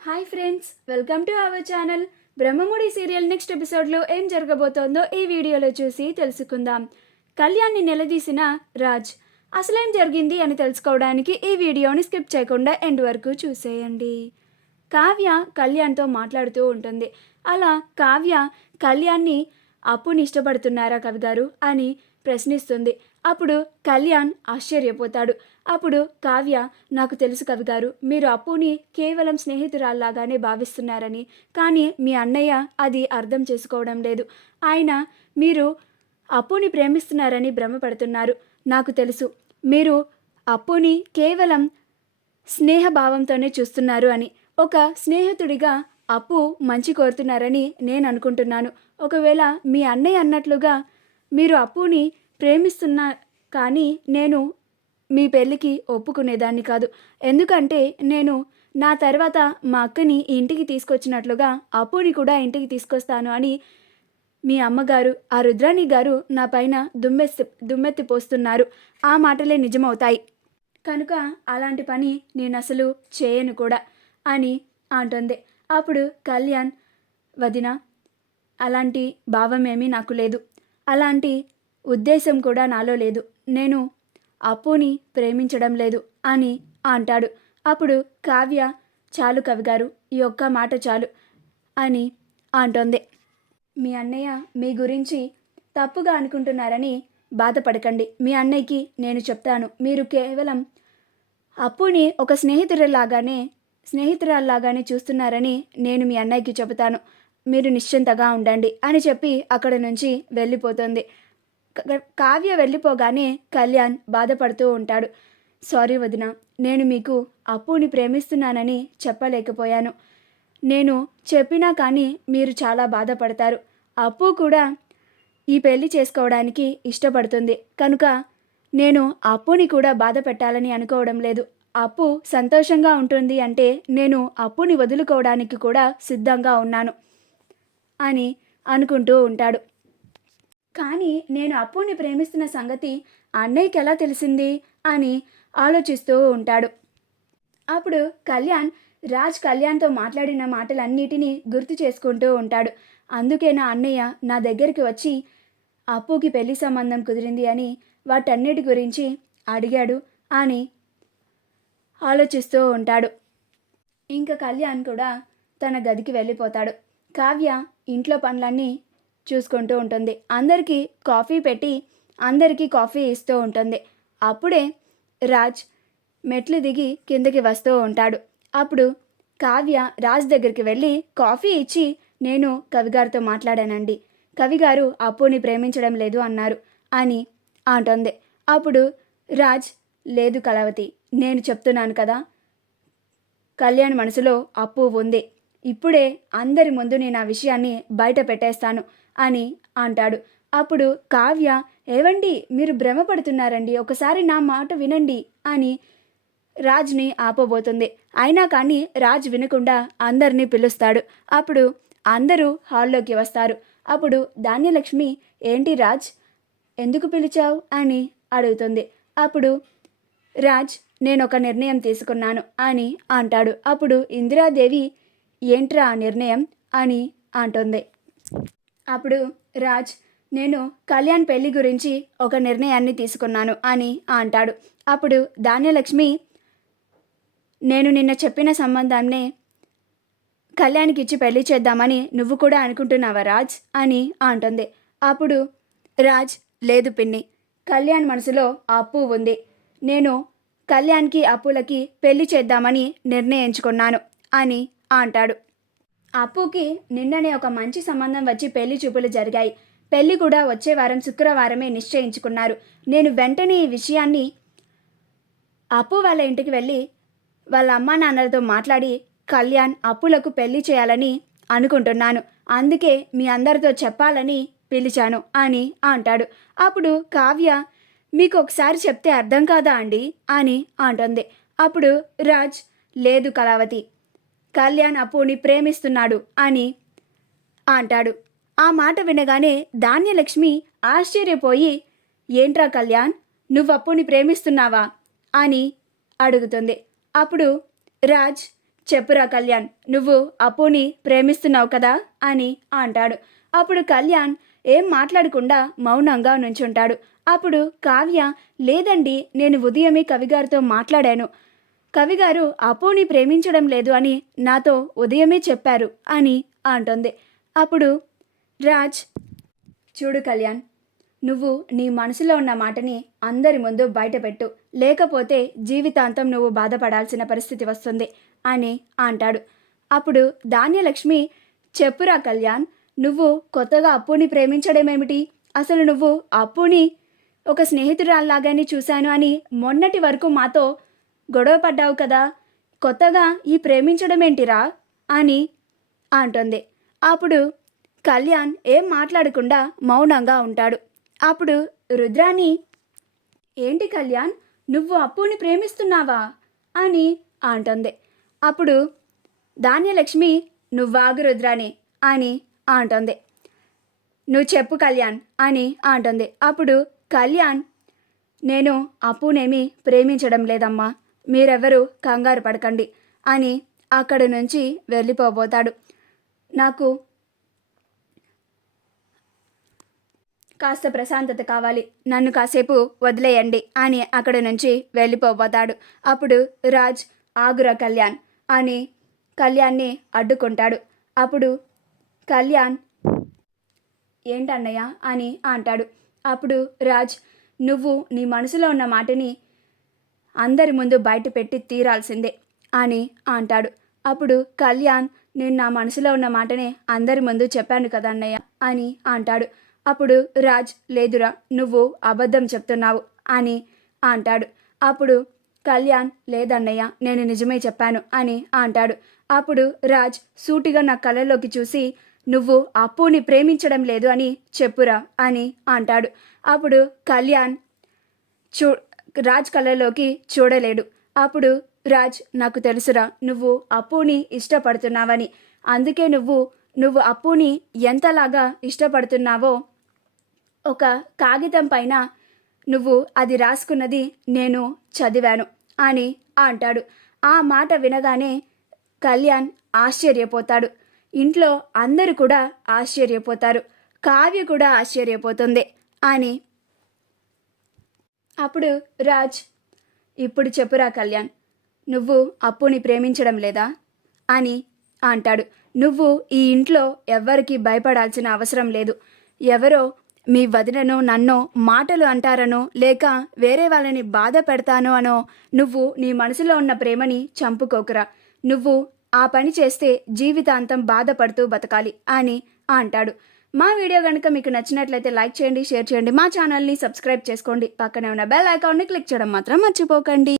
Hi friends, welcome to our channel. Brahmamudi serial next ఎపిసోడ్లో ఏం జరగబోతోందో ఈ వీడియోలో చూసి తెలుసుకుందాం. కళ్యాణ్ని నిలదీసిన రాజ్ అసలేం జరిగింది అని తెలుసుకోవడానికి ఈ వీడియోని స్కిప్ చేయకుండా ఎండ్ వరకు చూసేయండి. కావ్య కళ్యాణ్తో మాట్లాడుతూ ఉంటుంది. అలా కావ్య కళ్యాణ్ని అప్పుని ఇష్టపడుతున్నారా కవిగారు అని ప్రశ్నిస్తుంది. అప్పుడు కళ్యాణ్ ఆశ్చర్యపోతాడు. అప్పుడు కావ్య, నాకు తెలుసు కవిగారు, మీరు అప్పుని కేవలం స్నేహితురాల్లాగానే భావిస్తున్నారని, కానీ మీ అన్నయ్య అది అర్థం చేసుకోవడం లేదు. ఆయన మీరు అప్పుని ప్రేమిస్తున్నారని భ్రమపడుతున్నారు. నాకు తెలుసు మీరు అప్పుని కేవలం స్నేహభావంతోనే చూస్తున్నారు అని. ఒక స్నేహితుడిగా అప్పు మంచి కోరుతున్నారని నేను అనుకుంటున్నాను. ఒకవేళ మీ అన్నయ్య అన్నట్లుగా మీరు అప్పుని ప్రేమిస్తున్నా కానీ నేను మీ పెళ్ళికి ఒప్పుకునేదాన్ని కాదు. ఎందుకంటే నేను నా తర్వాత మా అక్కని ఇంటికి తీసుకొచ్చినట్లుగా అప్పుని కూడా ఇంటికి తీసుకొస్తాను అని మీ అమ్మగారు, ఆ రుద్రాణి గారు నా పైన దుమ్మెత్తి పోస్తున్నారు. ఆ మాటలే నిజమవుతాయి. కనుక అలాంటి పని నేను అసలు చేయను కూడా అని అంటుంది. అప్పుడు కళ్యాణ్, వదిన, అలాంటి భావమేమీ నాకు లేదు, అలాంటి ఉద్దేశం కూడా నాలో లేదు, నేను అప్పుని ప్రేమించడం లేదు అని అంటాడు. అప్పుడు కావ్య, చాలు కవిగారు, ఈ ఒక్క మాట చాలు అని అంటోంది. మీ అన్నయ్య మీ గురించి తప్పుగా అనుకుంటున్నారని బాధపడకండి. మీ అన్నయ్యకి నేను చెప్తాను, మీరు కేవలం అప్పుని ఒక స్నేహితురాల్లాగానే చూస్తున్నారని నేను మీ అన్నయ్యకి చెబుతాను. మీరు నిశ్చింతగా ఉండండి అని చెప్పి అక్కడ నుంచి వెళ్ళిపోతుంది. కావ్య వెళ్ళిపోగానే కళ్యాణ్ బాధపడుతూ ఉంటాడు. సారీ వదిన, నేను మీకు అప్పుని ప్రేమిస్తున్నానని చెప్పలేకపోయాను. నేను చెప్పినా కానీ మీరు చాలా బాధపడతారు. అప్పు కూడా ఈ పెళ్లి చేసుకోవడానికి ఇష్టపడుతుంది. కనుక నేను అప్పుని కూడా బాధ పెట్టాలని అనుకోవడం లేదు. అప్పు సంతోషంగా ఉంటుంది అంటే నేను అప్పుని వదులుకోవడానికి కూడా సిద్ధంగా ఉన్నాను అని అనుకుంటూ ఉంటాడు. కానీ నేను అప్పుని ప్రేమిస్తున్న సంగతి అన్నయ్యకి ఎలా తెలిసింది అని ఆలోచిస్తూ ఉంటాడు. అప్పుడు కళ్యాణ్తో మాట్లాడిన మాటలన్నిటినీ గుర్తు చేసుకుంటూ ఉంటాడు. అందుకే నా అన్నయ్య నా దగ్గరికి వచ్చి అప్పుకి పెళ్లి సంబంధం కుదిరింది అని వాటన్నిటి గురించి అడిగాడు అని ఆలోచిస్తూ ఉంటాడు. ఇంకా కళ్యాణ్ కూడా తన గదికి వెళ్ళిపోతాడు. కావ్య ఇంట్లో పనులన్నీ చూసుకుంటూ ఉంటుంది. అందరికీ కాఫీ పెట్టి అందరికీ కాఫీ ఇస్తూ ఉంటుంది. అప్పుడే రాజ్ మెట్లు దిగి కిందకి వస్తూ ఉంటాడు. అప్పుడు కావ్య రాజ్ దగ్గరికి వెళ్ళి కాఫీ ఇచ్చి, నేను కవిగారితో మాట్లాడానండి, కవిగారు అప్పుని ప్రేమించడం లేదు అన్నారు అని అంటుంది. అప్పుడు రాజ్, లేదు కళావతి, నేను చెప్తున్నాను కదా, కళ్యాణ్ మనసులో అప్పు ఉంది. ఇప్పుడే అందరి ముందు నేను ఆ విషయాన్ని బయట పెట్టేస్తాను అని అంటాడు. అప్పుడు కావ్య, ఏవండి, మీరు భ్రమపడుతున్నారండి, ఒకసారి నా మాట వినండి అని రాజ్ని ఆపబోతుంది. అయినా కానీ రాజ్ వినకుండా అందరినీ పిలుస్తాడు. అప్పుడు అందరూ హాల్లోకి వస్తారు. అప్పుడు ధాన్యలక్ష్మి, ఏంటి రాజ్, ఎందుకు పిలిచావు అని అడుగుతుంది. అప్పుడు రాజ్, నేను ఒక నిర్ణయం తీసుకున్నాను అని అంటాడు. అప్పుడు ఇందిరాదేవి, ఏంట్రా ఆ నిర్ణయం అని అంటుంది. అప్పుడు రాజ్, నేను కళ్యాణ్ పెళ్లి గురించి ఒక నిర్ణయాన్ని తీసుకున్నాను అని అంటాడు. అప్పుడు ధాన్యలక్ష్మి, నేను నిన్న చెప్పిన సంబంధాన్నే కళ్యాణ్కి ఇచ్చి పెళ్లి చేద్దామని నువ్వు కూడా అనుకుంటున్నావా రాజ్ అని అంటుంది. అప్పుడు రాజ్, లేదు పిన్ని, కళ్యాణ్ మనసులో అప్పు ఉంది. నేను కళ్యాణ్కి అప్పులకి పెళ్లి చేద్దామని నిర్ణయించుకున్నాను అని అంటాడు. అప్పుకి నిన్ననే ఒక మంచి సంబంధం వచ్చి పెళ్లి చూపులు జరిగాయి. పెళ్లి కూడా వచ్చే వారం శుక్రవారమే నిశ్చయించుకున్నారు. నేను వెంటనే ఈ విషయాన్ని అప్పు వాళ్ళ ఇంటికి వెళ్ళి వాళ్ళ అమ్మా నాన్నలతో మాట్లాడి కళ్యాణ్ అప్పులకు పెళ్లి చేయాలని అనుకుంటున్నాను. అందుకే మీ అందరితో చెప్పాలని పిలిచాను అని అంటాడు. అప్పుడు కావ్య, మీకు ఒకసారి చెప్తే అర్థం కాదా అండి అని అంటుంది. అప్పుడు రాజ్, లేదు కళావతి, కళ్యాణ్ అప్పుని ప్రేమిస్తున్నాడు అని అంటాడు. ఆ మాట వినగానే ధాన్యలక్ష్మి ఆశ్చర్యపోయి, ఏంట్రా కళ్యాణ్, నువ్వు అప్పుని ప్రేమిస్తున్నావా అని అడుగుతుంది. అప్పుడు రాజ్, చెప్పురా కళ్యాణ్, నువ్వు అప్పుని ప్రేమిస్తున్నావు కదా అని అంటాడు. అప్పుడు కళ్యాణ్ ఏం మాట్లాడకుండా మౌనంగా నుంచుంటాడు. అప్పుడు కావ్య, లేదండి, నేను ఉదయమే కవిగారితో మాట్లాడాను. కవిగారు అప్పుని ప్రేమించడం లేదు అని నాతో ఉదయమే చెప్పారు అని అంటుంది. అప్పుడు రాజ్, చూడు కళ్యాణ్, నువ్వు నీ మనసులో ఉన్న మాటని అందరి ముందు బయటపెట్టు, లేకపోతే జీవితాంతం నువ్వు బాధపడాల్సిన పరిస్థితి వస్తుంది అని అంటాడు. అప్పుడు ధాన్యలక్ష్మి, చెప్పురా కళ్యాణ్, నువ్వు కొత్తగా అప్పుని ప్రేమించడమేమిటి? అసలు నువ్వు అప్పుని ఒక స్నేహితురాల్లాగానే చూశాను అని మొన్నటి వరకు మాతో గొడవ పడ్డావు కదా, కొత్తగా ఈ ప్రేమించడమేంటిరా అని అంటుంది. అప్పుడు కళ్యాణ్ ఏం మాట్లాడకుండా మౌనంగా ఉంటాడు. అప్పుడు రుద్రాణి, ఏంటి కళ్యాణ్, నువ్వు అప్పుని ప్రేమిస్తున్నావా అని అంటుంది. అప్పుడు ధాన్యలక్ష్మి, నువ్వాగు రుద్రాణి అని అంటుంది. నువ్వు చెప్పు కళ్యాణ్ అని అంటుంది. అప్పుడు కళ్యాణ్, నేను అప్పునేమి ప్రేమించడం లేదమ్మా, మీరెవరూ కంగారు పడకండి అని అక్కడి నుంచి వెళ్ళిపోబోతాడు. నాకు కాస్త ప్రశాంతత కావాలి, నన్ను కాసేపు వదిలేయండి అని అక్కడి నుంచి వెళ్ళిపోబోతాడు. అప్పుడు రాజ్, ఆగురా కళ్యాణ్ అని కళ్యాణ్ని అడ్డుకుంటాడు. అప్పుడు కళ్యాణ్, ఏంటన్నయ్య అని అంటాడు. అప్పుడు రాజ్, నువ్వు నీ మనసులో ఉన్న మాటని అందరి ముందు బయట పెట్టి తీరాల్సిందే అని అంటాడు. అప్పుడు కళ్యాణ్, నేను నా మనసులో ఉన్న మాటనే అందరి ముందు చెప్పాను కదా అన్నయ్య అని అంటాడు. అప్పుడు రాజ్, లేదురా, నువ్వు అబద్ధం చెప్తున్నావు అని అంటాడు. అప్పుడు కళ్యాణ్, లేదన్నయ్య, నేను నిజమే చెప్పాను అని అంటాడు. అప్పుడు రాజ్ సూటిగా నా కళ్ళలోకి చూసి, నువ్వు అప్పుని ప్రేమించడం లేదు అని చెప్పురా అని అంటాడు. అప్పుడు కళ్యాణ్ రాజ్ కళ్ళలోకి చూడలేడు. అప్పుడు రాజ్, నాకు తెలుసురా, నువ్వు అప్పుని ఇష్టపడుతున్నావని, అందుకే నువ్వు అప్పుని ఎంతలాగా ఇష్టపడుతున్నావో ఒక కాగితం పైన నువ్వు అది రాసుకున్నది నేను చదివాను అని అంటాడు. ఆ మాట వినగానే కళ్యాణ్ ఆశ్చర్యపోతాడు. ఇంట్లో అందరూ కూడా ఆశ్చర్యపోతారు. కావ్య కూడా ఆశ్చర్యపోతుంది అని. అప్పుడు రాజ్, ఇప్పుడు చెప్పురా కళ్యాణ్, నువ్వు అప్పుని ప్రేమించడం లేదా అని అంటాడు. నువ్వు ఈ ఇంట్లో ఎవ్వరికి భయపడాల్సిన అవసరం లేదు. ఎవరో మీ వదినను నన్ను మాటలు అంటారనో లేక వేరే వాళ్ళని బాధ పెడతానో అనో నువ్వు నీ మనసులో ఉన్న ప్రేమని చంపుకోకురా. నువ్వు ఆ పని చేస్తే జీవితాంతం బాధపడుతూ బతకాలి అని అంటాడు. మా వీడియో కనుక మీకు నచ్చినట్లయితే లైక్ చేయండి, షేర్ చేయండి, మా ఛానల్ని సబ్స్క్రైబ్ చేసుకోండి, పక్కనే ఉన్న బెల్ ఐకాన్ని క్లిక్ చేయడం మాత్రం మర్చిపోకండి.